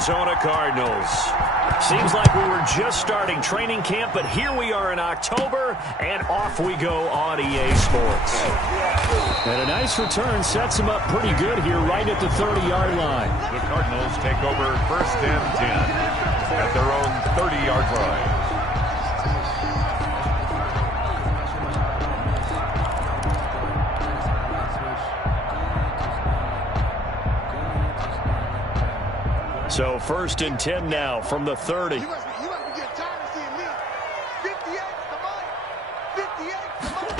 Arizona Cardinals. Seems like we were just starting training camp, but here we are in October, and off we go on EA Sports. And a nice return sets them up pretty good here right at the 30-yard line. The Cardinals take over 1st and 10 at their own 30-yard line. So 1st and 10 now from the 30. You must be getting tired of seeing me. 58, come on. 58, come on.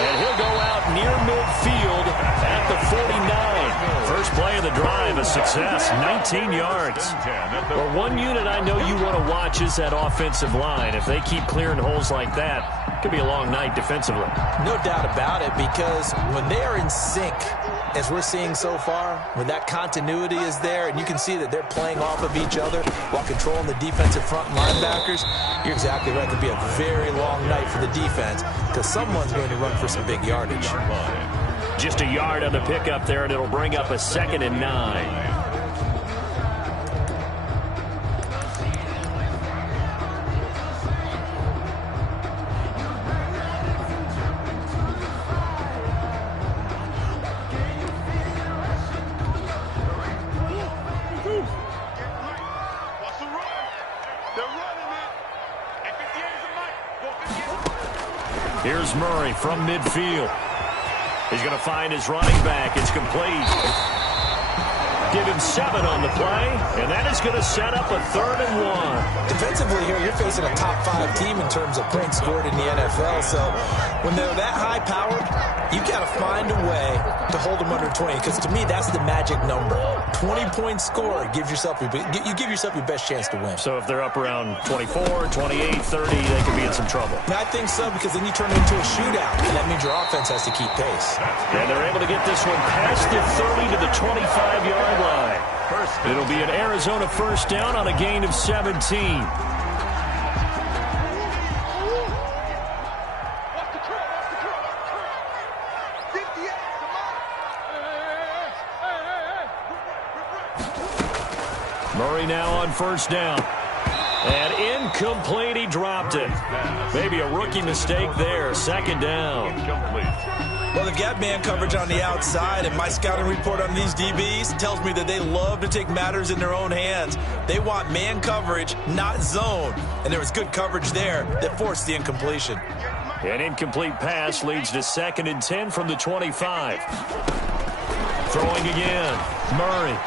And he'll go out near midfield at the 49. First play of the drive, a success, 19 yards. Well, one unit I know you want to watch is that offensive line. If they keep clearing holes like that, it could be a long night defensively. No doubt about it, because when they are in sync, as we're seeing so far, when that continuity is there and you can see that they're playing off of each other while controlling the defensive front linebackers, you're exactly right. It could be a very long night for the defense because someone's going to run for some big yardage. Just a yard on the pickup there, and it'll bring up a 2nd and 9. Here's Murray from midfield. He's going to find his running back. It's complete. Give him 7 on the play, and that is going to set up a 3rd and 1. Defensively here, you're facing a top 5 team in terms of points scored in the NFL. So when they're that high-powered, you got to find a way to hold them under 20. Because to me, that's the magic number. 20-point score gives yourself you give yourself your best chance to win. So if they're up around 24, 28, 30, they could be in some trouble. And I think so, because then you turn it into a shootout, and that means your offense has to keep pace. And they're able to get this one past the 30 to the 25-yard line. It'll be an Arizona first down on a gain of 17. Murray now on first down. And incomplete, he dropped it. Maybe a rookie mistake there, 2nd down. Well, they've got man coverage on the outside, and my scouting report on these DBs tells me that they love to take matters in their own hands. They want man coverage, not zone. And there was good coverage there that forced the incompletion. An incomplete pass leads to 2nd and 10 from the 25. Throwing again, Murray.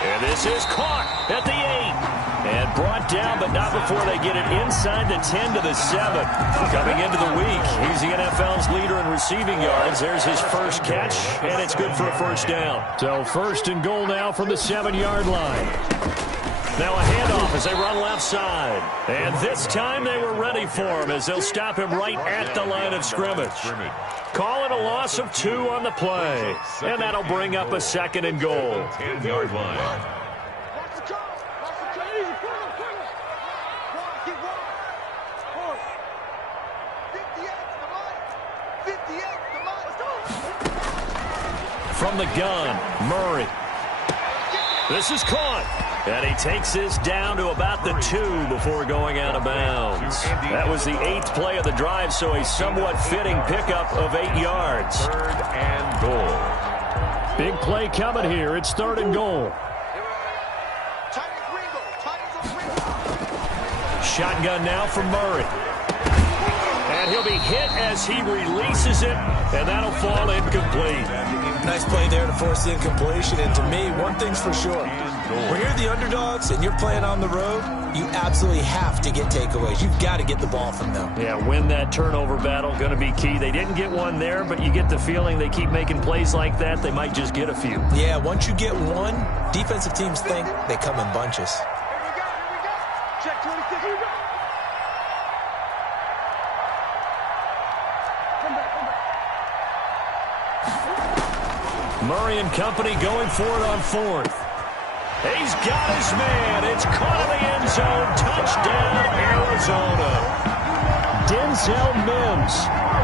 And this is caught at the 8. And brought down, but not before they get it inside the 10 to the 7. Coming into the week, he's the NFL's leader in receiving yards. There's his first catch, and it's good for a first down. So 1st and goal now from the 7-yard line. Now a handoff as they run left side. And this time they were ready for him as they'll stop him right at the line of scrimmage. Call it a loss of 2 on the play. And that'll bring up a 2nd and goal. 10-yard line. From the gun, Murray. This is caught. And he takes this down to about the 2 before going out of bounds. That was the 8th play of the drive, so a somewhat fitting pickup of 8 yards. 3rd and goal. Big play coming here. It's 3rd and goal. Shotgun now from Murray. And he'll be hit as he releases it, and that'll fall incomplete. Nice play there to force the incompletion. And to me, one thing's for sure. When you're the underdogs and you're playing on the road, you absolutely have to get takeaways. You've got to get the ball from them. Yeah, win that turnover battle, going to be key. They didn't get one there, but you get the feeling they keep making plays like that, they might just get a few. Yeah, once you get one, defensive teams think they come in bunches. Here we go. Check 26. Here we go. Come back. Murray and company going for it on 4th. He's got his man. It's caught in the end zone. Touchdown, Arizona. Denzel Mims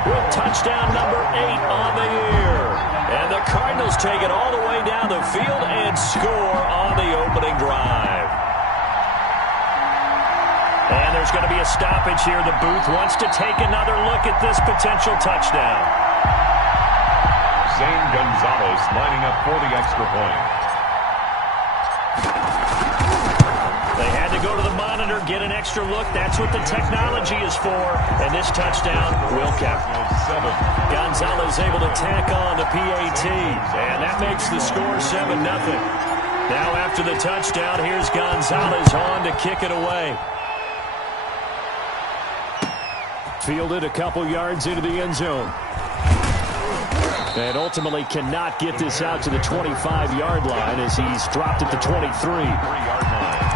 with touchdown number 8 on the year. And the Cardinals take it all the way down the field and score on the opening drive. And there's going to be a stoppage here. The booth wants to take another look at this potential touchdown. Zane Gonzalez lining up for the extra point. They had to go to the monitor, get an extra look. That's what the technology is for. And this touchdown will count. Gonzalez able to tack on the PAT. And that makes the score 7-0. Now after the touchdown, here's Gonzalez on to kick it away. Fielded a couple yards into the end zone. And ultimately cannot get this out to the 25-yard line as he's dropped at the 23. 3-yard line.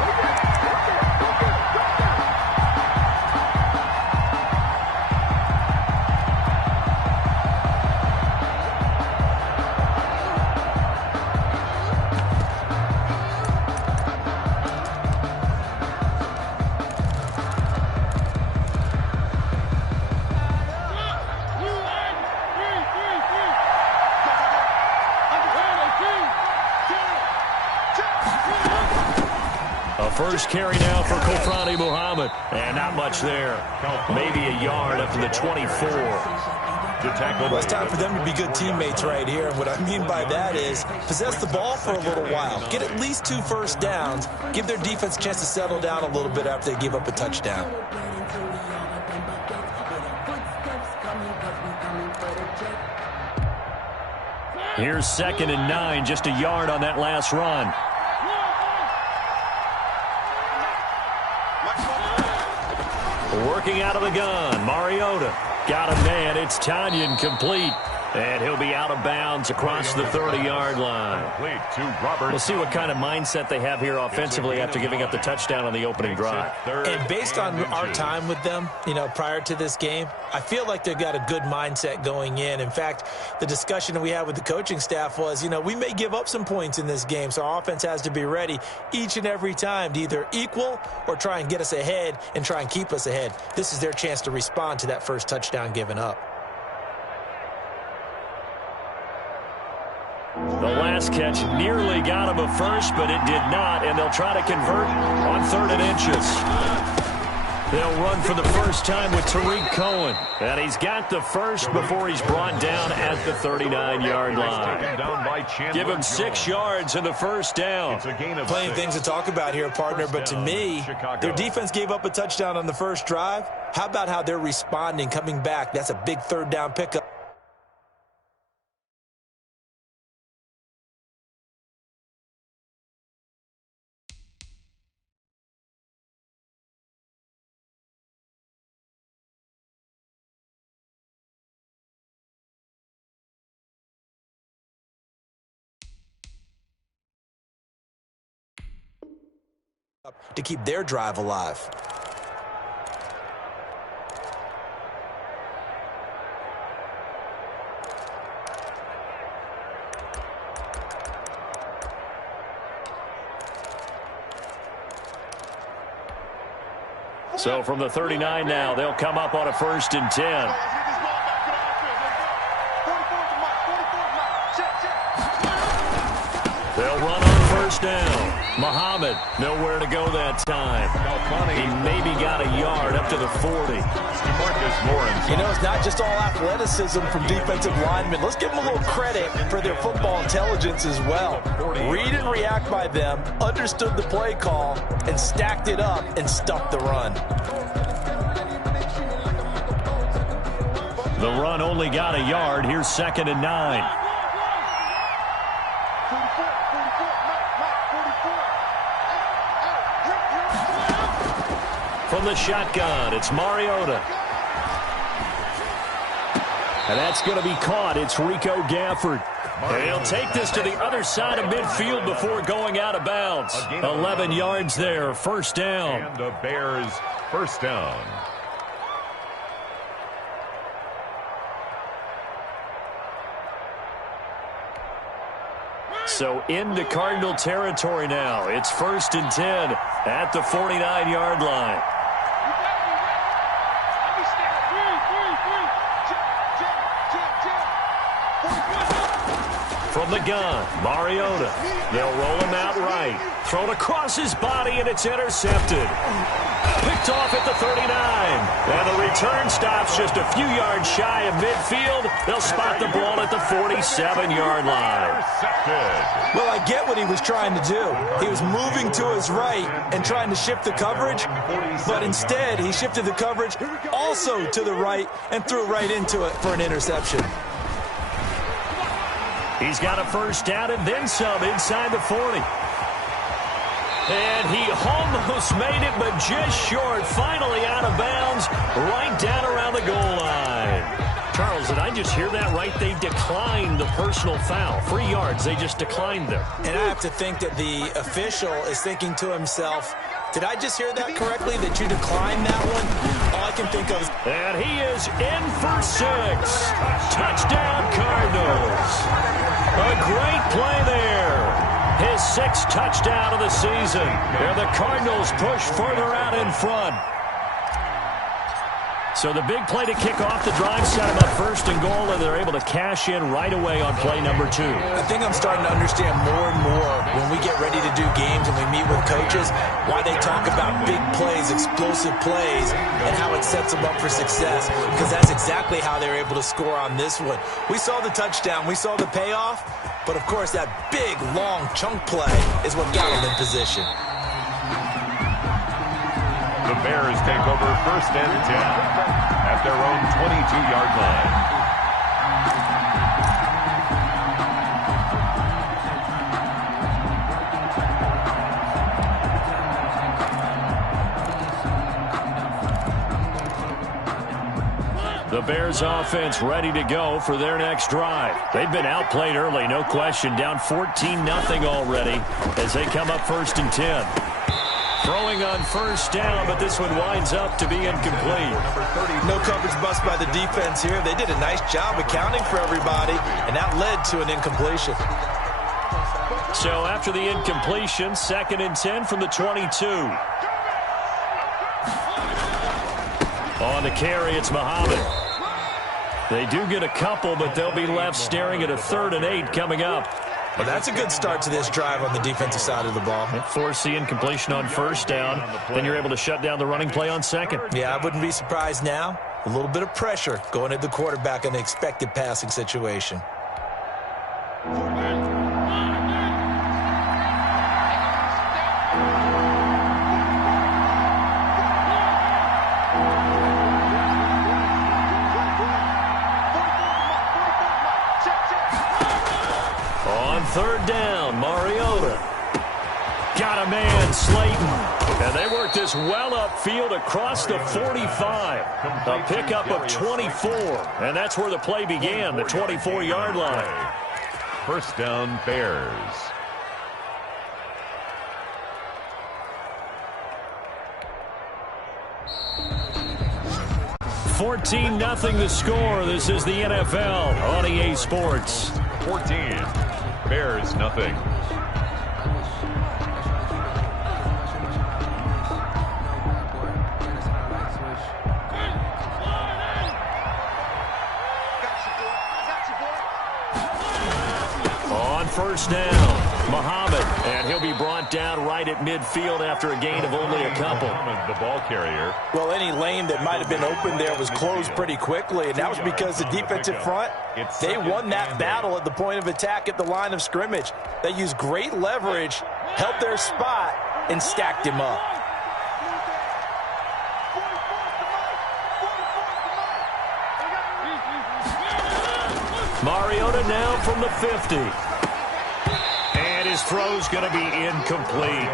First carry now for Kofrani Muhammad. And not much there. Maybe a yard up to the 24. Well, it's time for them to be good teammates right here. And what I mean by that is possess the ball for a little while. Get at least 2 first downs. Give their defense a chance to settle down a little bit after they give up a touchdown. Here's 2nd and 9, just a yard on that last run. Working out of the gun, Mariota got a man. It's Tanyan complete, and he'll be out of bounds across the 30-yard line. We'll see what kind of mindset they have here offensively after giving up the touchdown on the opening drive. And based on our time with them, prior to this game, I feel like they've got a good mindset going in. In fact, the discussion that we had with the coaching staff was, we may give up some points in this game, so our offense has to be ready each and every time to either equal or try and get us ahead and try and keep us ahead. This is their chance to respond to that first touchdown given up. The last catch nearly got him a first, but it did not, and they'll try to convert on 3rd and inches. They'll run for the first time with Tariq Cohen, and he's got the first before he's brought down at the 39-yard line. Give him 6 yards and the first down. Plenty of things to talk about here, partner, but to me, their defense gave up a touchdown on the first drive. How about how they're responding, coming back? That's a big 3rd down pickup. To keep their drive alive. So from the 39 now, they'll come up on a 1st and 10. They'll run on 1st down. Muhammad, nowhere to go that time. He maybe got a yard up to the 40. It's not just all athleticism from defensive linemen. Let's give them a little credit for their football intelligence as well. Read and react by them, understood the play call, and stacked it up and stuffed the run. The run only got a yard. Here's 2nd and 9. From the shotgun, it's Mariota. And that's going to be caught. It's Rico Gafford. And he'll take this to the other side of midfield before going out of bounds. 11 yards there, 1st down. And the Bears, 1st down. So into Cardinal territory now. It's 1st and 10 at the 49-yard line. From the gun, Mariota. They'll roll him out right. Thrown across his body, and it's intercepted. Picked off at the 39. And the return stops just a few yards shy of midfield. They'll spot the ball at the 47-yard line. Well, I get what he was trying to do. He was moving to his right and trying to shift the coverage, but instead he shifted the coverage also to the right and threw right into it for an interception. He's got a first down and then some inside the 40. And he almost made it, but just short. Finally out of bounds, right down around the goal line. Charles, did I just hear that right? They declined the personal foul. 3 yards, they just declined them. And I have to think that the official is thinking to himself, did I just hear that correctly, that you declined that one? All I can think of is... And he is in for 6. Touchdown, Cardinals. A great play there. His 6th touchdown of the season. And the Cardinals push further out in front. So the big play to kick off the drive set them up first and goal, and they're able to cash in right away on play number 2. I think I'm starting to understand more and more when we get ready to do games and we meet with coaches why they talk about big plays, explosive plays, and how it sets them up for success, because that's exactly how they're able to score on this one. We saw the touchdown, we saw the payoff, but of course that big, long chunk play is what got them in position. The Bears take over first and 10 at their own 22-yard line. The Bears offense ready to go for their next drive. They've been outplayed early, no question. Down 14-0 already as they come up first and 10. Throwing on first down, but this one winds up to be incomplete. No coverage bust by the defense here. They did a nice job accounting for everybody, and that led to an incompletion. So after the incompletion, 2nd and 10 from the 22. On the carry, it's Muhammad. They do get a couple, but they'll be left staring at a 3rd and 8 coming up. Well, that's a good start to this drive on the defensive side of the ball. Force the incompletion on first down. Then you're able to shut down the running play on 2nd. Yeah, I wouldn't be surprised now. A little bit of pressure going at the quarterback in an expected passing situation. On 3rd down, Mariota. Got a man, Slayton. And they work this well upfield across the 45. A pickup of 24. And that's where the play began, the 24-yard line. First down, Bears. $14-0 the score. This is the NFL on EA Sports. 14. Bears, nothing. On first down, Muhammad, and he'll be brought down right at midfield after a gain of only a couple. The ball carrier. Well, any lane that might have been open there was closed pretty quickly, and that was because the defensive front, they won that battle at the point of attack at the line of scrimmage. They used great leverage, held their spot, and stacked him up. Mariota now from the 50. And his throw's going to be incomplete.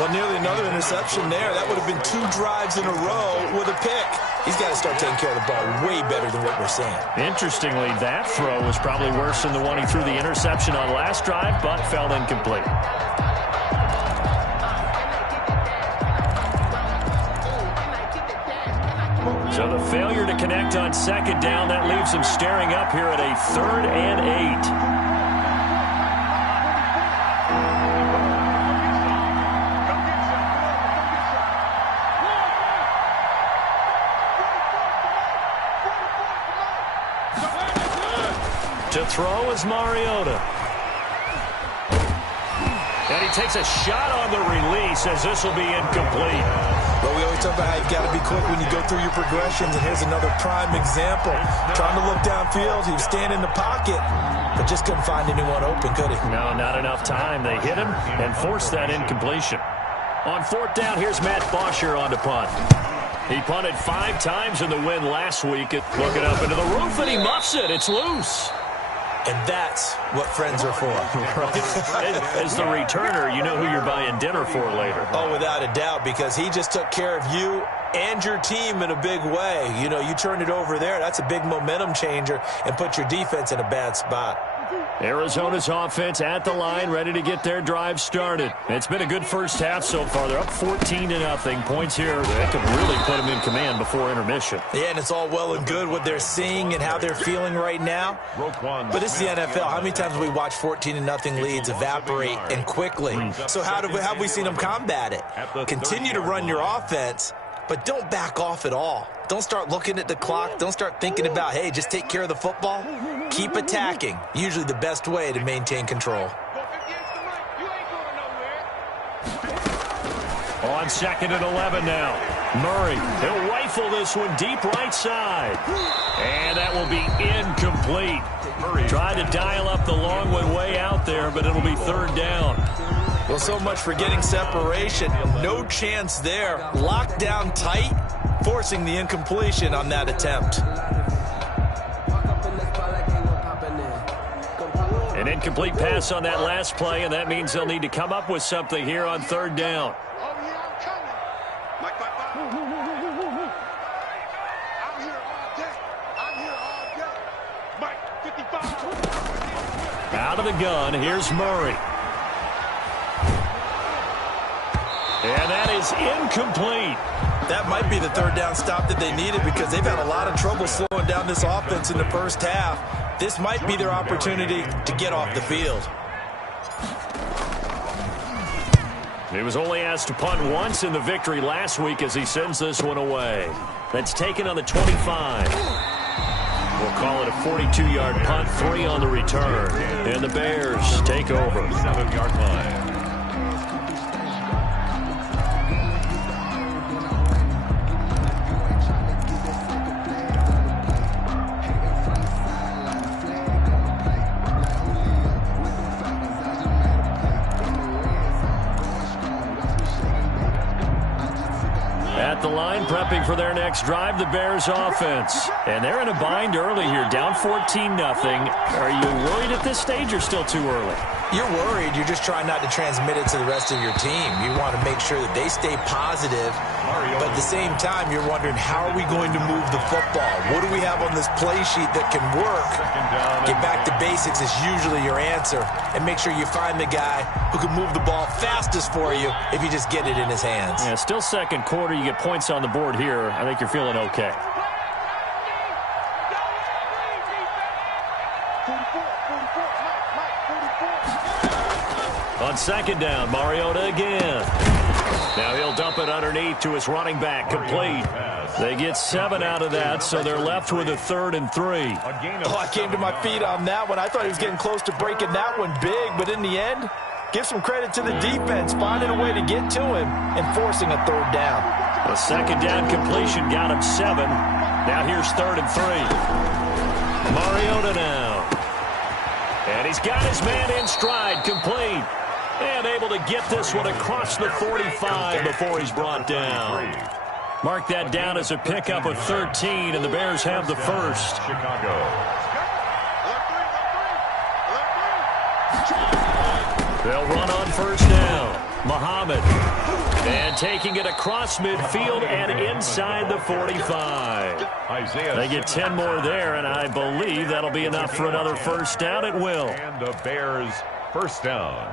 Well, nearly another interception there. That would have been 2 drives in a row with a pick. He's got to start taking care of the ball way better than what we're seeing. Interestingly, that throw was probably worse than the one he threw the interception on last drive, but fell incomplete. So the failure to connect on 2nd down, that leaves him staring up here at a 3rd and 8. To throw is Mariota. And he takes a shot on the release as this will be incomplete. But we always talk about how you've got to be quick when you go through your progressions, and here's another prime example. Trying to look downfield, he was standing in the pocket, but just couldn't find anyone open, could he? No, not enough time. They hit him and forced that incompletion. On fourth down, here's Matt Bosher on to punt. He punted 5 times in the win last week. Looking up into the roof, and he muffs it. It's loose. And that's what friends are for. As the returner, you know who you're buying dinner for later. Oh, without a doubt, because he just took care of you and your team in a big way. You know, you turn it over there, that's a big momentum changer and put your defense in a bad spot. Arizona's offense at the line, ready to get their drive started. It's been a good first half so far. They're up 14-0. Points here that could really put them in command before intermission. Yeah, and it's all well and good what they're seeing and how they're feeling right now. But this is the NFL. How many times have we watched 14-0 leads evaporate and quickly? So how have we seen them combat it? Continue to run your offense, but don't back off at all. Don't start looking at the clock. Don't start thinking about, hey, just take care of the football. Keep attacking. Usually the best way to maintain control. On 2nd and 11 now. Murray, he'll rifle this one deep right side. And that will be incomplete. Murray tried to dial up the long one way out there, but it'll be 3rd down. Well, so much for getting separation. No chance there. Locked down tight, forcing the incompletion on that attempt. An incomplete pass on that last play, and that means they'll need to come up with something here on 3rd down. Out of the gun, here's Murray. And that is incomplete. That might be the 3rd down stop that they needed because they've had a lot of trouble slowing down this offense in the first half. This might be their opportunity to get off the field. He was only asked to punt once in the victory last week as he sends this one away. That's taken on the 25. We'll call it a 42-yard punt, 3 on the return. And the Bears take over. 7-yard line. At the line, prepping for their next drive, the Bears offense. And they're in a bind early here, down 14-0. Are you worried at this stage or still too early? You're worried. You're just trying not to transmit it to the rest of your team. You want to make sure that they stay positive. But at the same time, you're wondering, how are we going to move the football? What do we have on this play sheet that can work? Get back to basics is usually your answer. And make sure you find the guy who can move the ball fastest for you if you just get it in his hands. Yeah, still second quarter. You get points on the board here. I think you're feeling okay. On 2nd down, Mariota again. Now he'll dump it underneath to his running back, complete. They get 7 out of that, so they're left with a 3rd and 3. Oh, I came to my feet on that one. I thought he was getting close to breaking that one big, but in the end, give some credit to the defense, finding a way to get to him and forcing a 3rd down. A 2nd down completion got him 7. Now here's 3rd and 3. Mariota now. And he's got his man in stride, complete. And able to get this one across the 45 before he's brought down. Mark that down as a pickup of 13, and the Bears have the first. Chicago. They'll run on 1st down. Muhammad. And taking it across midfield and inside the 45. They get 10 more there, and I believe that'll be enough for another 1st down. It will. And the Bears' 1st down.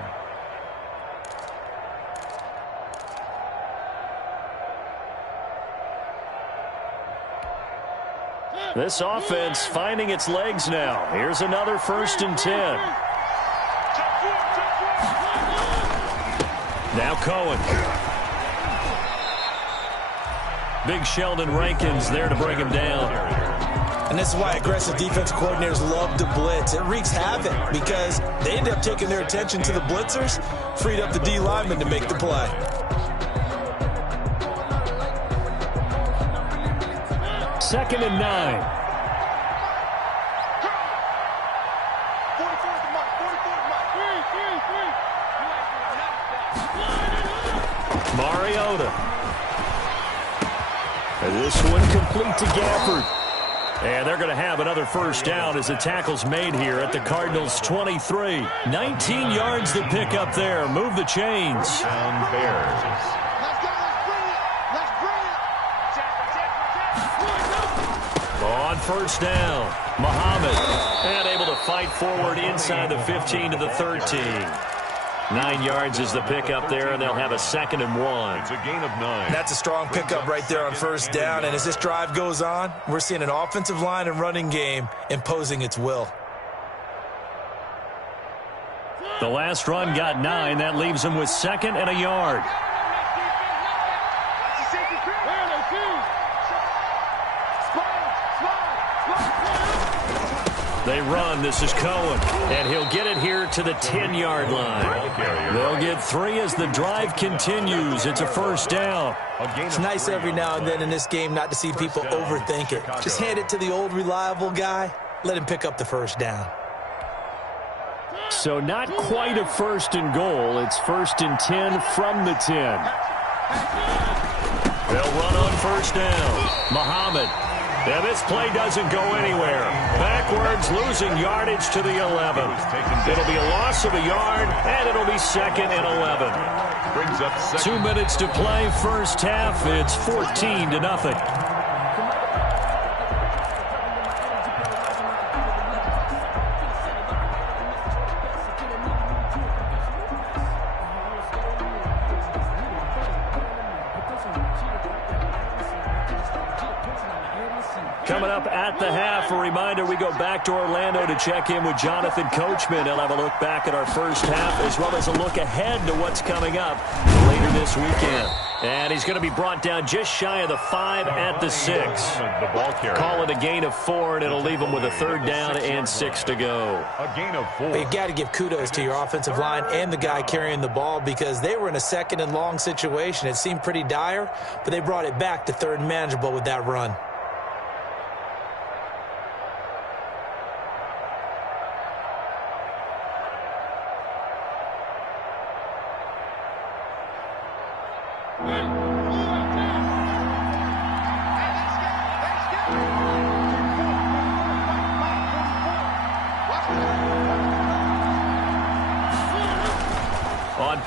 This offense finding its legs now. Here's another 1st and 10. Now Cohen. Big Sheldon Rankins there to bring him down. And this is why aggressive defense coordinators love to blitz. It wreaks havoc because they end up taking their attention to the blitzers, freed up the D lineman to make the play. Second and 9. Mariota. And this one complete to Gafford. And they're going to have another first down as the tackle's made here at the Cardinals' 23. 19 yards to pick up there. Move the chains. Down Bears. On first down, Muhammad. And able to fight forward inside the 15 to the 13. 9 yards is the pickup there, and they'll have a 2nd and 1. It's a gain of 9. That's a strong pickup right there on first down. And as this drive goes on, we're seeing an offensive line and running game imposing its will. The last run got 9. That leaves them with 2nd and a yard. They run. This is Cohen. And he'll get it here to the 10-yard line. They'll get 3 as the drive continues. It's a first down. It's nice every now and then in this game not to see people overthink it. Just hand it to the old reliable guy. Let him pick up the first down. So not quite a 1st and goal. It's 1st and 10 from the 10. They'll run on first down. Muhammad. And this play doesn't go anywhere. Backwards, losing yardage to the 11. It'll be a loss of a yard, and it'll be 2nd and 11. Brings up 2 minutes to play, first half. It's 14-0. Coming up at the half, a reminder, we go back to Orlando to check in with Jonathan Coachman. He'll have a look back at our first half as well as a look ahead to what's coming up later this weekend. And he's going to be brought down just shy of the 5 at the 6. The ball carrier. Call it a gain of 4, and it'll leave him with a 3rd down and 6 to go. A gain of 4. Well, you've got to give kudos to your offensive line and the guy carrying the ball because they were in a 2nd and long situation. It seemed pretty dire, but they brought it back to 3rd and manageable with that run.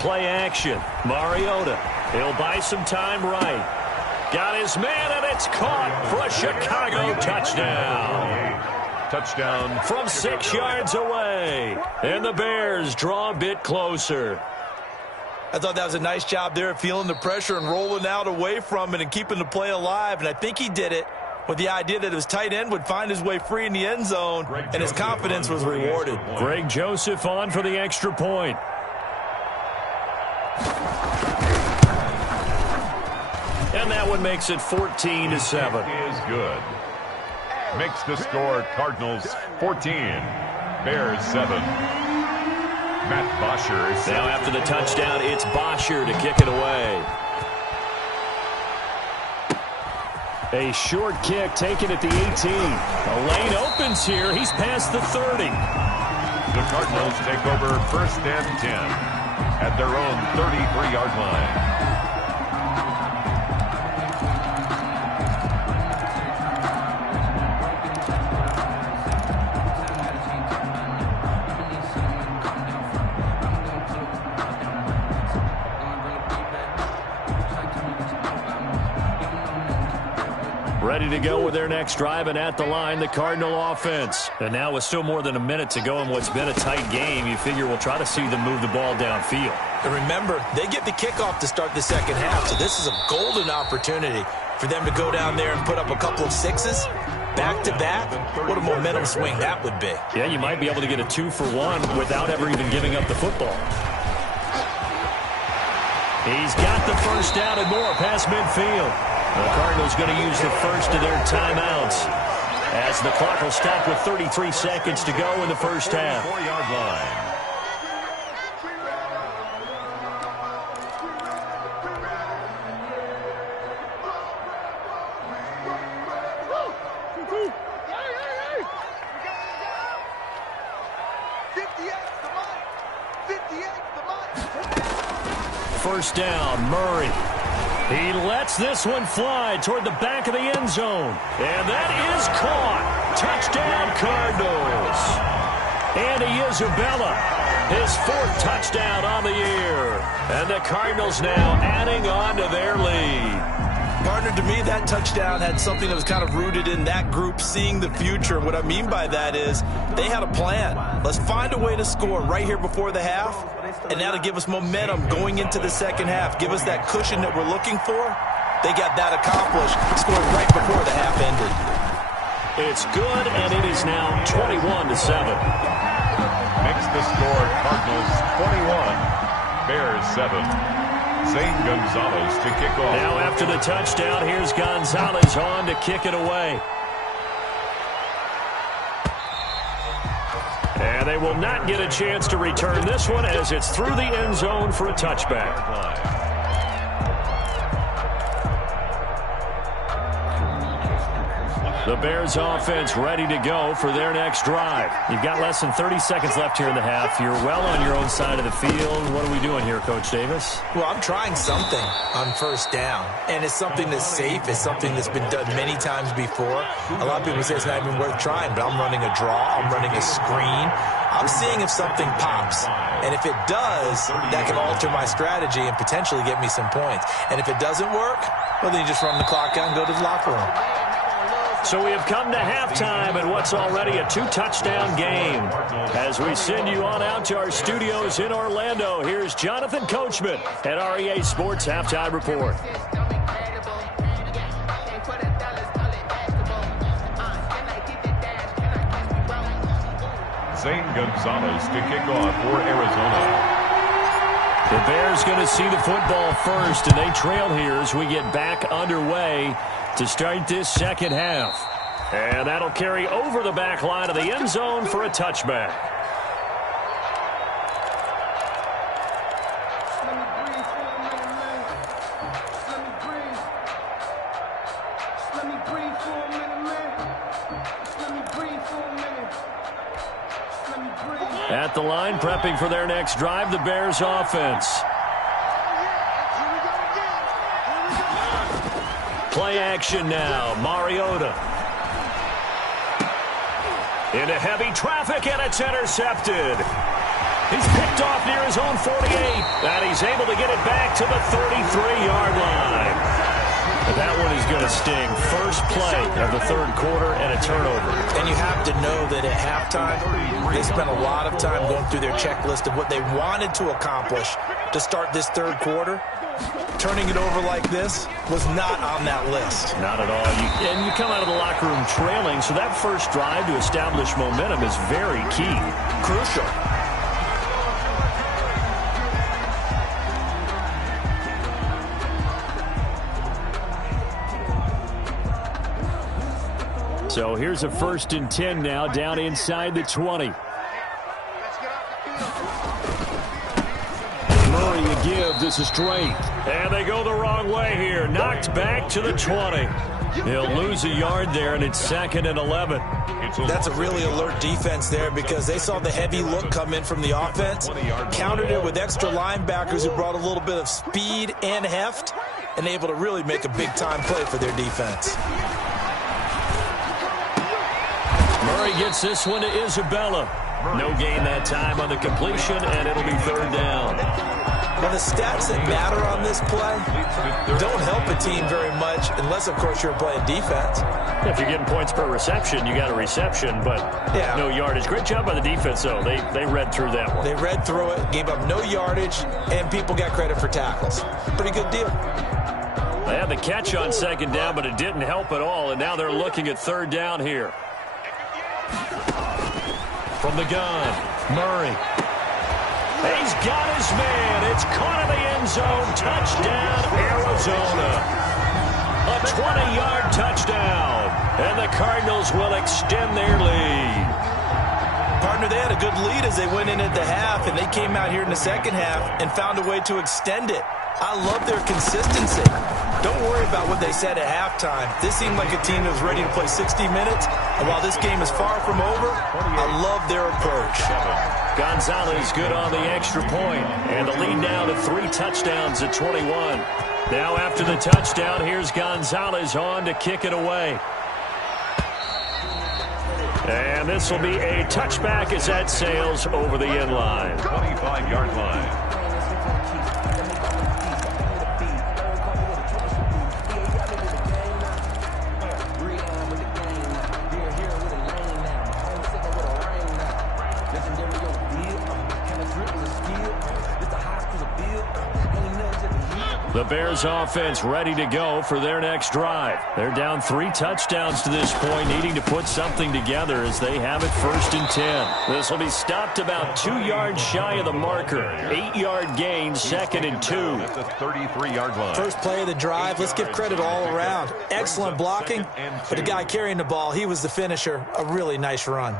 Play action. Mariota. He'll buy some time right. Got his man, and it's caught for a Chicago touchdown. Touchdown. From 6 yards away. And the Bears draw a bit closer. I thought that was a nice job there, feeling the pressure and rolling out away from it and keeping the play alive. And I think he did it with the idea that his tight end would find his way free in the end zone, and his confidence was rewarded. Greg Joseph on for the extra point. And that one makes it 14-7. Is good. Makes the score Cardinals 14, Bears 7. Matt Bosher is now after the touchdown, it's Bosher to kick it away. A short kick taken at the 18. A lane opens here. He's past the 30. The Cardinals take over 1st and 10 at their own 33-yard line. Ready to go with their next drive, and at the line, the Cardinal offense. And now with still more than a minute to go in what's been a tight game, you figure we'll try to see them move the ball downfield. And remember, they get the kickoff to start the second half, so this is a golden opportunity for them to go down there and put up a couple of 6s back-to-back. What a momentum swing that would be. Yeah, you might be able to get a 2-for-1 without ever even giving up the football. He's got the first down and more past midfield. The Cardinals going to use the first of their timeouts. as the clock will stop with 33 seconds to go in the first half. 4-yard line. First down, Murray. He lets this one fly toward the back of the end zone. And that is caught. Touchdown, Cardinals. Andy Isabella, his 4th touchdown on the year. And the Cardinals now adding on to their lead. Partner, to me, that touchdown had something that was kind of rooted in that group seeing the future. What I mean by that is they had a plan. Let's find a way to score right here before the half, and that'll give us momentum going into the second half. Give us that cushion that we're looking for. They got that accomplished, scoring right before the half ended. It's good, and it is now 21-7. Makes the score Cardinals 21, Bears 7. Zane Gonzalez to kick off. Now after the touchdown, here's Gonzalez on to kick it away. And they will not get a chance to return this one as it's through the end zone for a touchback. The Bears offense ready to go for their next drive. You've got less than 30 seconds left here in the half. You're well on your own side of the field. What are we doing here, Coach Davis? Well, I'm trying something on first down, and it's something that's safe. It's something that's been done many times before. A lot of people say it's not even worth trying, but I'm running a draw. I'm running a screen. I'm seeing if something pops. And if it does, that can alter my strategy and potentially get me some points. And if it doesn't work, well, then you just run the clock out and go to the locker room. So we have come to halftime in what's already a 2-touchdown game. As we send you on out to our studios in Orlando, here's Jonathan Coachman at REA Sports Halftime Report. Zane Gonzalez to kick off for Arizona. The Bears going to see the football first, and they trail here as we get back underway to start this second half. And that'll carry over the back line of the end zone for a touchback. At the line, prepping for their next drive, the Bears offense. Play action now. Mariota. Into heavy traffic, and it's intercepted. He's picked off near his own 48, and he's able to get it back to the 33-yard line. But that one is going to sting. First play of the third quarter and a turnover. And you have to know that at halftime, they spent a lot of time going through their checklist of what they wanted to accomplish to start this third quarter. Turning it over like this was not on that list. Not at all. And you come out of the locker room trailing, so that first drive to establish momentum is very key. Crucial. So here's a 1st and 10 now, down inside the 20. Murray to give. This is straight. And they go the wrong way here. Knocked back to the 20. He'll lose a yard there, and it's 2nd and 11. That's a really alert defense there because they saw the heavy look come in from the offense, countered it with extra linebackers who brought a little bit of speed and heft, and able to really make a big-time play for their defense. Murray gets this one to Isabella. No gain that time on the completion, and it'll be 3rd down. Well, the stats that matter on this play don't help a team very much unless, of course, you're playing defense. If you're getting points per reception, you got a reception, but no yardage. Great job by the defense, though. They read through that one. They read through it, gave up no yardage, and people got credit for tackles. Pretty good deal. They had the catch on 2nd down, but it didn't help at all, and now they're looking at 3rd down here. From the gun, Murray. He's got his man. It's caught in the end zone. Touchdown, Arizona. A 20-yard touchdown. And the Cardinals will extend their lead. Partner, they had a good lead as they went in at the half, and they came out here in the second half and found a way to extend it. I love their consistency. Don't worry about what they said at halftime. This seemed like a team that was ready to play 60 minutes, and while this game is far from over, I love their approach. Gonzalez good on the extra point, and the lead now to 3 touchdowns at 21. Now after the touchdown, here's Gonzalez on to kick it away. And this will be a touchback as that sails over the end line. 25-yard line. The Bears offense ready to go for their next drive. They're down 3 touchdowns to this point, needing to put something together as they have it 1st and 10. This will be stopped about 2 yards shy of the marker. 8-yard gain, 2nd and 2. At the 33-yard line. First play of the drive, let's give credit all around. Excellent blocking, but the guy carrying the ball, he was the finisher. A really nice run.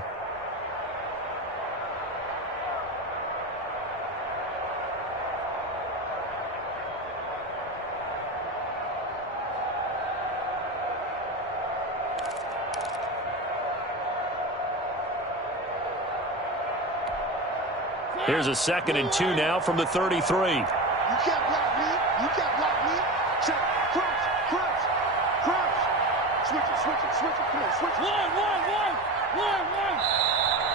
Here's a 2nd and 2 now from the 33. You can't block me. You can't block me. Check. Crunch. Switch it. Come on, switch it. One.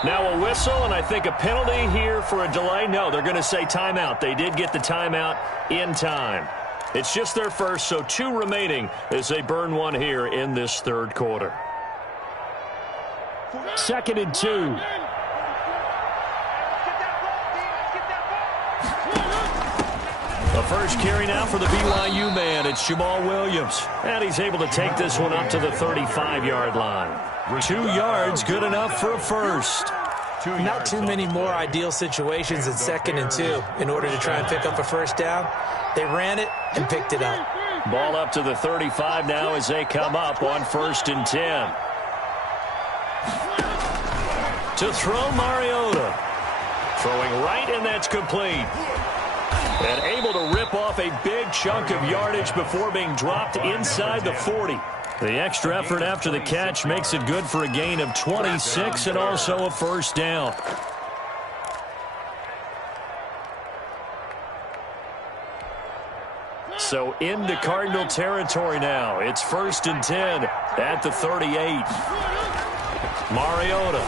Now a whistle, and I think a penalty here for a delay. No, they're going to say timeout. They did get the timeout in time. It's just their first, so 2 remaining as they burn 1 here in this 3rd quarter. 2nd and 2. The first carry now for the BYU man. It's Jamal Williams. And he's able to take this one up to the 35-yard line. 2 yards, good enough for a first. Not too many more ideal situations in 2nd and 2 in order to try and pick up a first down. They ran it and picked it up. Ball up to the 35 now as they come up on 1st and 10. To throw Mariota. Throwing right, and that's complete. And able to rip off a big chunk of yardage before being dropped inside the 40. The extra effort after the catch makes it good for a gain of 26 and also a first down. So into Cardinal territory now. It's 1st and 10 at the 38. Mariota.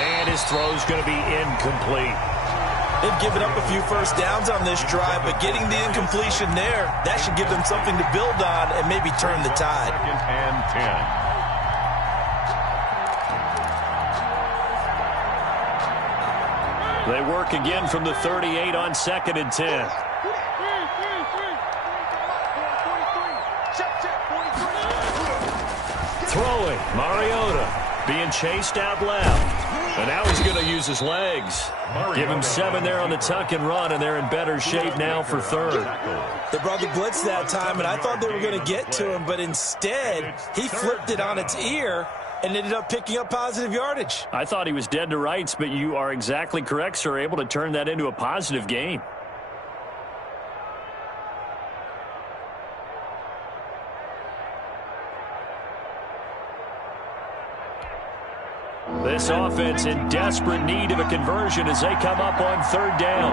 And his throw's going to be incomplete. They've given up a few first downs on this drive, but getting the incompletion there, that should give them something to build on and maybe turn the tide. 2nd and 10. They work again from the 38 on 2nd and 10. Throwing, Mariota being chased out left. And now he's going to use his legs. Give him 7 there on the tuck and run, and they're in better shape now for 3rd. They brought the blitz that time, and I thought they were going to get to him, but instead he flipped it on its ear and ended up picking up positive yardage. I thought he was dead to rights, but you are exactly correct, sir, able to turn that into a positive gain. This offense in desperate need of a conversion as they come up on 3rd down.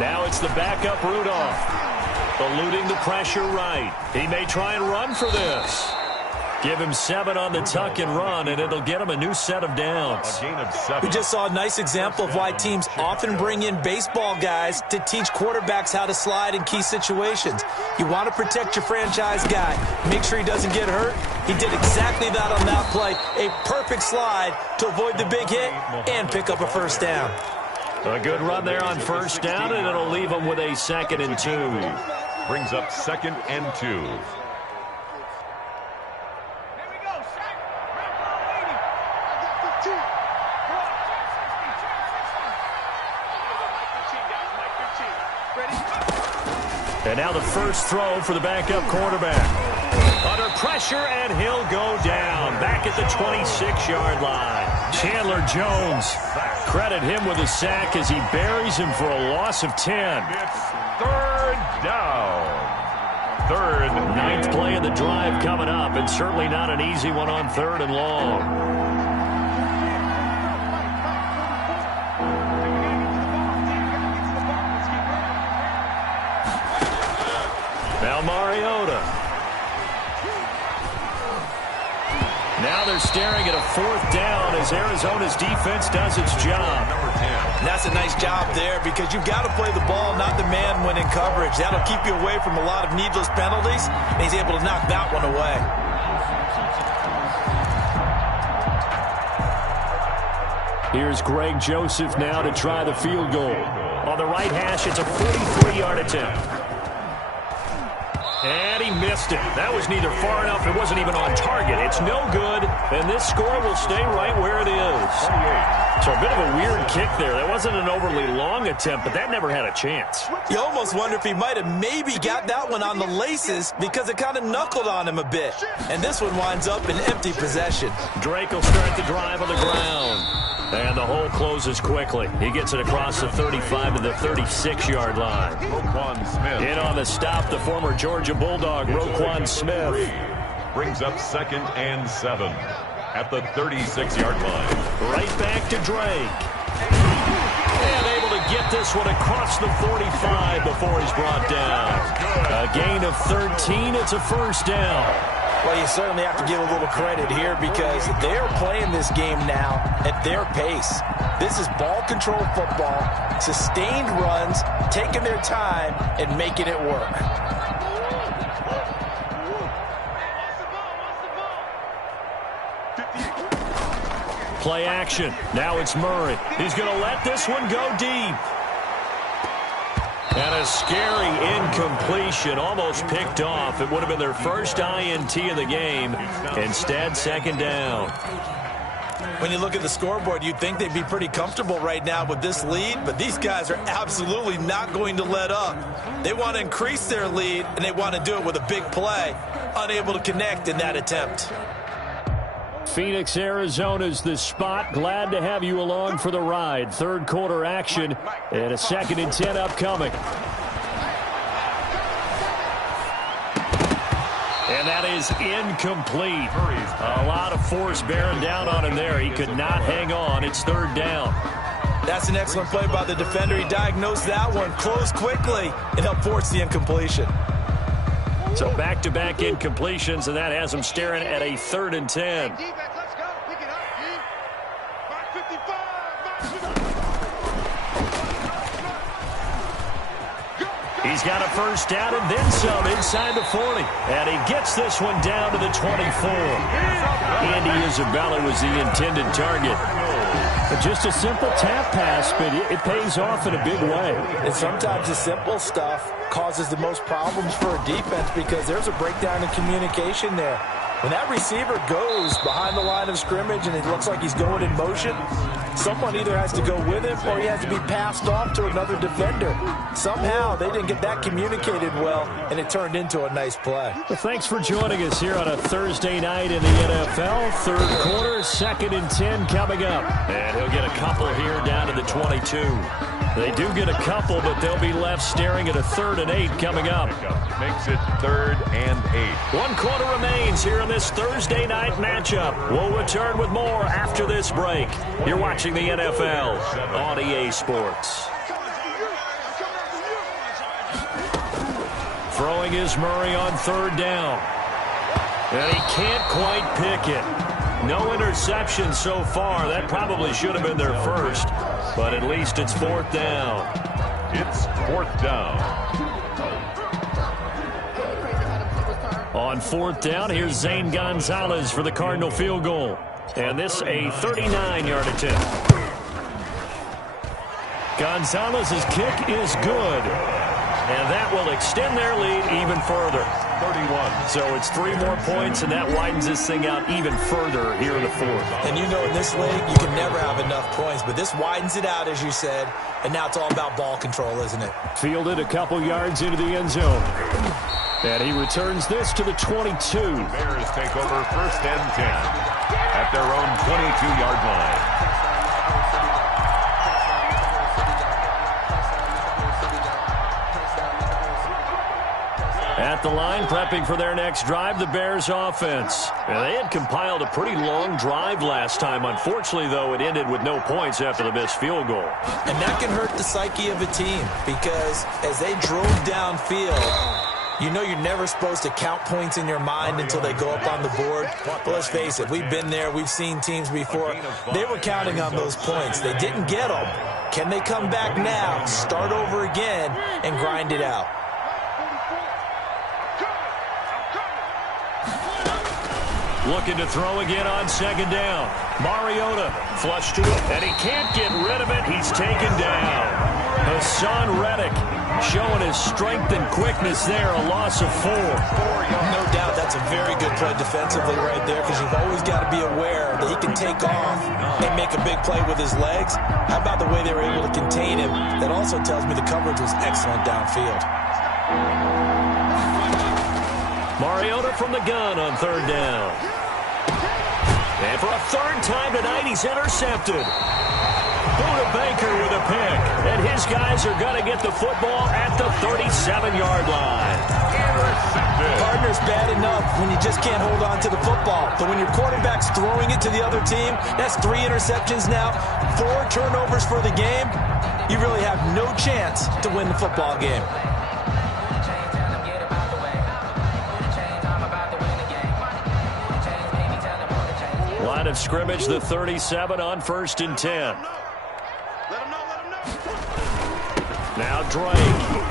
Now it's the backup Rudolph. Eluding the pressure right. He may try and run for this. Give him 7 on the tuck and run, and it'll get him a new set of downs. A gain of 7. We just saw a nice example of why teams often bring in baseball guys to teach quarterbacks how to slide in key situations. You want to protect your franchise guy. Make sure he doesn't get hurt. He did exactly that on that play. A perfect slide to avoid the big hit and pick up a first down. A good run there on 1st down, and it'll leave him with a 2nd and 2. Brings up 2nd and 2. Ready? And now the first throw for the backup quarterback. Under pressure, and he'll go down. Back at the 26-yard line. Chandler Jones. Credit him with a sack as he buries him for a loss of 10. It's third down. Third. Ninth play of the drive coming up, and certainly not an easy one on 3rd and long. Now Mariota. Now they're staring at a 4th down as Arizona's defense does its job. Number 10. And that's a nice job there because you've got to play the ball, not the man when in coverage. That'll keep you away from a lot of needless penalties, and he's able to knock that one away. Here's Greg Joseph now to try the field goal. On the right hash, it's a 43-yard attempt. And he missed it. That was neither far enough. It wasn't even on target. It's no good, and this score will stay right where it is. So a bit of a weird kick there. That wasn't an overly long attempt, but that never had a chance. You almost wonder if he might have maybe got that one on the laces because it kind of knuckled on him a bit. And this one winds up in empty possession. Drake will start the drive on the ground. And the hole closes quickly. He gets it across the 35 to the 36-yard line. Roquan Smith. In on the stop, the former Georgia Bulldog, Roquan Smith. Brings up 2nd and 7 at the 36-yard line. Right back to Drake. And able to get this one across the 45 before he's brought down. A gain of 13. It's a 1st down. Well, you certainly have to give a little credit here because they're playing this game now at their pace. This is ball control football, sustained runs, taking their time, and making it work. Play action. Now it's Murray. He's going to let this one go deep. And a scary incompletion, almost picked off. It would have been their first INT of the game. Instead, 2nd down. When you look at the scoreboard, you'd think they'd be pretty comfortable right now with this lead, but these guys are absolutely not going to let up. They want to increase their lead, and they want to do it with a big play. Unable to connect in that attempt. Phoenix, Arizona's the spot. Glad to have you along for the ride. 3rd quarter action and a 2nd and 10 upcoming. And that is incomplete. A lot of force bearing down on him there. He could not hang on. It's 3rd down. That's an excellent play by the defender. He diagnosed that one, closed quickly, and helped force the incompletion. So back-to-back incompletions, and that has him staring at a 3rd and 10. He's got a 1st down and then some inside the 40. And he gets this one down to the 24. Andy Isabella was the intended target. Just a simple tap pass, but it pays off in a big way. And sometimes the simple stuff causes the most problems for a defense because there's a breakdown in communication there. When that receiver goes behind the line of scrimmage and it looks like he's going in motion, someone either has to go with him or he has to be passed off to another defender. Somehow they didn't get that communicated well, and it turned into a nice play. Well, thanks for joining us here on a Thursday night in the NFL. 3rd quarter, 2nd and 10 coming up. And he'll get a couple here down to the 22. They do get a couple, but they'll be left staring at a 3rd and 8 coming up. Makes it 3rd and 8. 1 quarter remains here in this Thursday night matchup. We'll return with more after this break. You're watching the NFL on EA Sports. Throwing is Murray on 3rd down. And he can't quite pick it. No interception so far. That probably should have been their first. But at least it's 4th down. It's 4th down. On 4th down, here's Zane Gonzalez for the Cardinal field goal. And this a 39-yard attempt. Gonzalez's kick is good. And that will extend their lead even further. 31. So it's 3 more points, and that widens this thing out even further here in the fourth. And you know in this league, you can never have enough points, but this widens it out, as you said, and now it's all about ball control, isn't it? Fielded a couple yards into the end zone. And he returns this to the 22. The Bears take over 1st and 10 at their own 22-yard line. At the line, prepping for their next drive, the Bears offense. Now, they had compiled a pretty long drive last time. Unfortunately, though, it ended with no points after the missed field goal. And that can hurt the psyche of a team because as they drove downfield, you know you're never supposed to count points in your mind until they go up on the board. But let's face it, we've been there. We've seen teams before. They were counting on those points. They didn't get them. Can they come back now, start over again, and grind it out? Looking to throw again on 2nd down. Mariota flushed to it, and he can't get rid of it. He's taken down. Hassan Reddick showing his strength and quickness there, a loss of 4. No doubt that's a very good play defensively right there because you've always got to be aware that he can take off and make a big play with his legs. How about the way they were able to contain him? That also tells me the coverage was excellent downfield. Mariota from the gun on 3rd down. And for a 3rd time tonight, he's intercepted. Buda Baker with a pick. And his guys are going to get the football at the 37-yard line. Partner's bad enough when you just can't hold on to the football. But when your quarterback's throwing it to the other team, that's 3 interceptions now, 4 turnovers for the game. You really have no chance to win the football game. Line of scrimmage, the 37 on 1st and 10. Now Drake.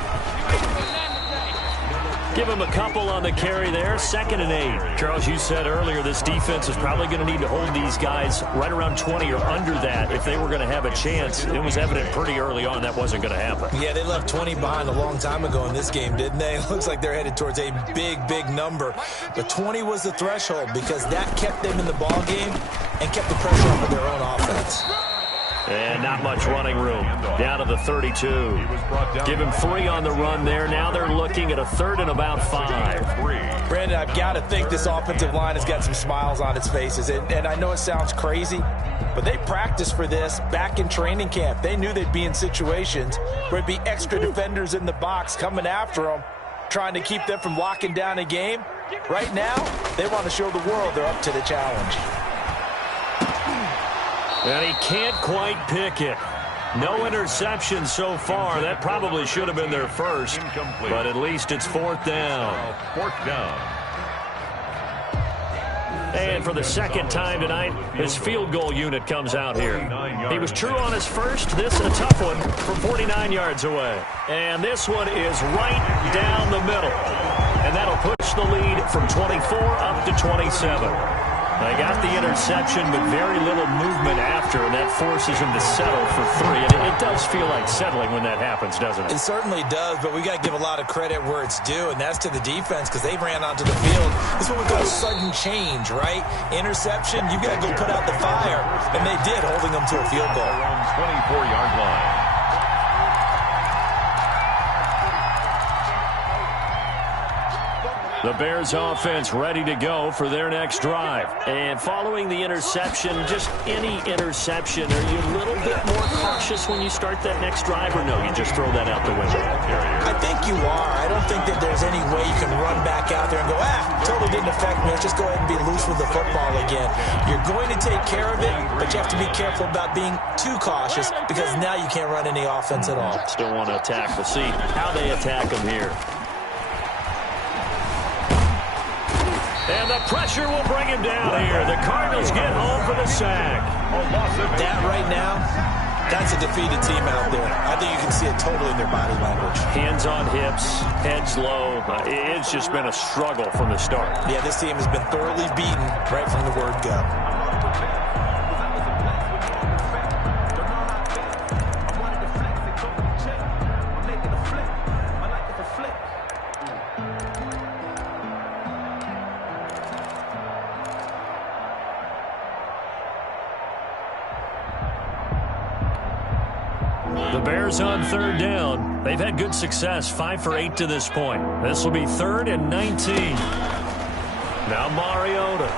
Give him a couple on the carry there. 2nd and 8. Charles, you said earlier this defense is probably going to need to hold these guys right around 20 or under that if they were going to have a chance. It was evident pretty early on that wasn't going to happen. Yeah, they left 20 behind a long time ago in this game, didn't they? It looks like they're headed towards a big, big number. But 20 was the threshold because that kept them in the ball game and kept the pressure off of their own offense. And not much running room. Down to the 32. Give him 3 on the run there. Now they're looking at a 3rd and about 5. Brandon, I've got to think this offensive line has got some smiles on its faces. And I know it sounds crazy, but they practiced for this back in training camp. They knew they'd be in situations where there'd be extra defenders in the box coming after them, trying to keep them from locking down a game. Right now, they want to show the world they're up to the challenge. And he can't quite pick it. No interception so far. That probably should have been their first. But at least it's 4th down. 4th down. And for the 2nd time tonight, his field goal unit comes out here. He was true on his first. This a tough one from 49 yards away. And this one is right down the middle. And that'll push the lead from 24 up to 27. They got the interception, but very little movement after, and that forces him to settle for 3. And it does feel like settling when that happens, doesn't it? It certainly does, but we got to give a lot of credit where it's due, and that's to the defense because they ran onto the field. This is what we call a sudden change, right? Interception, you got to go put out the fire, and they did, holding them to a field goal. 24-yard line. The Bears offense ready to go for their next drive. And following the interception, just any interception, are you a little bit more cautious when you start that next drive, or no, you just throw that out the window? I think you are. I don't think that there's any way you can run back out there and go, totally didn't affect me. Let's just go ahead and be loose with the football again. You're going to take care of it, but you have to be careful about being too cautious because now you can't run any offense at all. Still want to attack. We'll see how they attack them here. And the pressure will bring him down here. The Cardinals get home for the sack. That right now, that's a defeated team out there. I think you can see it totally in their body language. Hands on hips, heads low. It's just been a struggle from the start. Yeah, this team has been thoroughly beaten right from the word go. The Bears on third down. They've had good success, 5 for 8 to this point. This will be 3rd and 19. Now Mariota.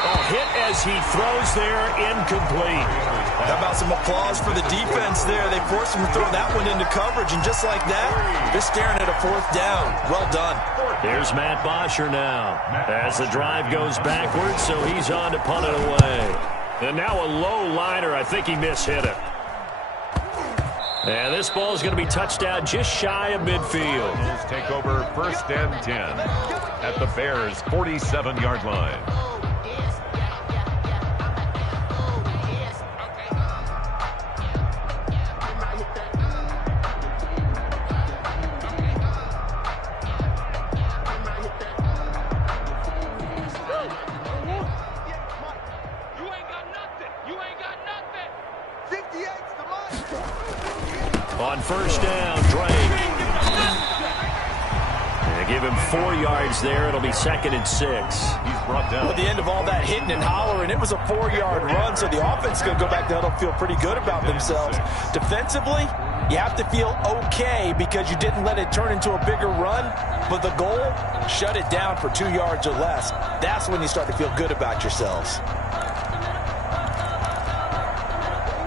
Oh, hit as he throws there, incomplete. How about some applause for the defense there? They forced him to throw that one into coverage, and just like that, they're staring at a 4th down. Well done. Here's Matt Bosher now as the drive goes backwards, so he's on to punt it away. And now a low liner. I think he mishit it. And this ball is going to be touched out just shy of midfield. Let's take over 1st and 10 at the Bears' 47-yard line. On 1st down, Drake. They give him 4 yards there. It'll be 2nd and 6. He's brought down. At the end of all that hitting and hollering, it was a 4-yard run, so the offense is going to go back to huddle, feel pretty good about themselves. Defensively, you have to feel okay because you didn't let it turn into a bigger run, but the goal, shut it down for 2 yards or less. That's when you start to feel good about yourselves.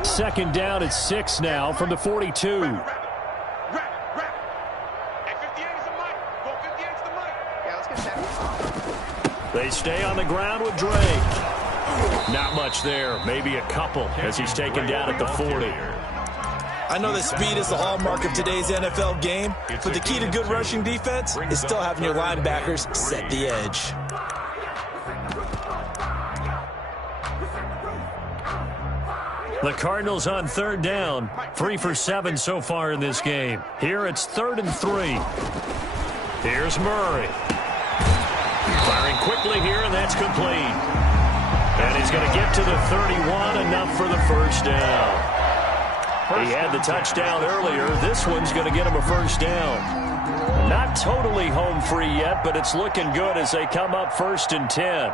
2nd down at 6 now from the 42. They stay on the ground with Drake. Not much there, maybe a couple as he's taken down at the 40. I know that speed is the hallmark of today's NFL game, but the key to good rushing defense is still having your linebackers set the edge. The Cardinals on 3rd down, 3 for 7 so far in this game. Here it's 3rd and 3. Here's Murray. Firing quickly here, and that's complete. And he's going to get to the 31, enough for the 1st down. He had the touchdown earlier. This one's going to get him a 1st down. Not totally home free yet, but it's looking good as they come up 1st and 10.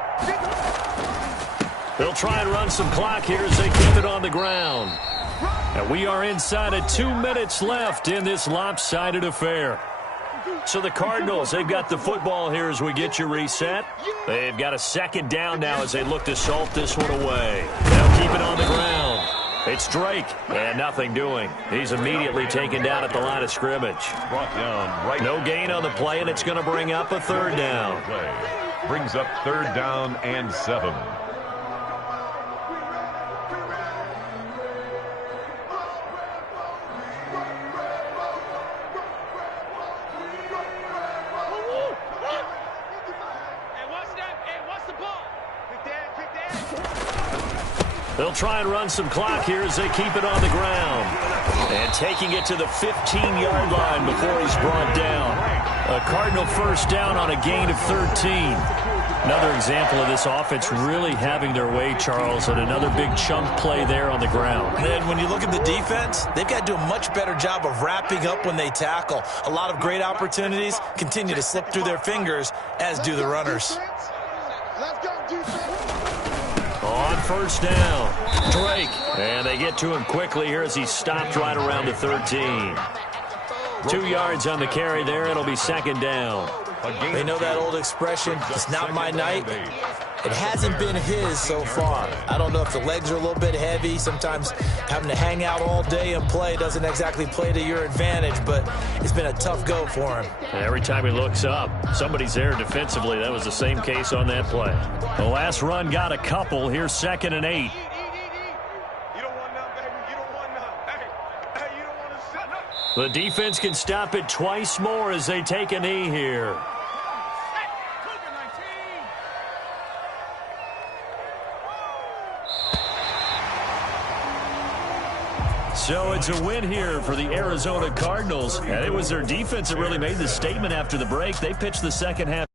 They'll try and run some clock here as they keep it on the ground. And we are inside of 2 minutes left in this lopsided affair. So the Cardinals, they've got the football here as we get you reset. They've got a 2nd down now as they look to salt this one away. They'll keep it on the ground. It's Drake, and nothing doing. He's immediately taken down at the line of scrimmage. Brought down right. No gain on the play, and it's going to bring up a 3rd down. Brings up 3rd down and 7. They'll try and run some clock here as they keep it on the ground. And taking it to the 15-yard line before he's brought down. A Cardinal 1st down on a gain of 13. Another example of this offense really having their way, Charles, and another big chunk play there on the ground. And when you look at the defense, they've got to do a much better job of wrapping up when they tackle. A lot of great opportunities continue to slip through their fingers, as do the runners. Let's go, defense. On 1st down, Drake. And they get to him quickly here as he stopped right around the 13. 2 yards on the carry there. It'll be 2nd down. They know that old expression, it's not my night. It hasn't been his so far. I don't know if the legs are a little bit heavy. Sometimes having to hang out all day and play doesn't exactly play to your advantage, but it's been a tough go for him. And every time he looks up, somebody's there defensively. That was the same case on that play. The last run got a couple. Here's 2nd and 8. The defense can stop it twice more as they take a knee here. So it's a win here for the Arizona Cardinals. And it was their defense that really made the statement after the break. They pitched the second half.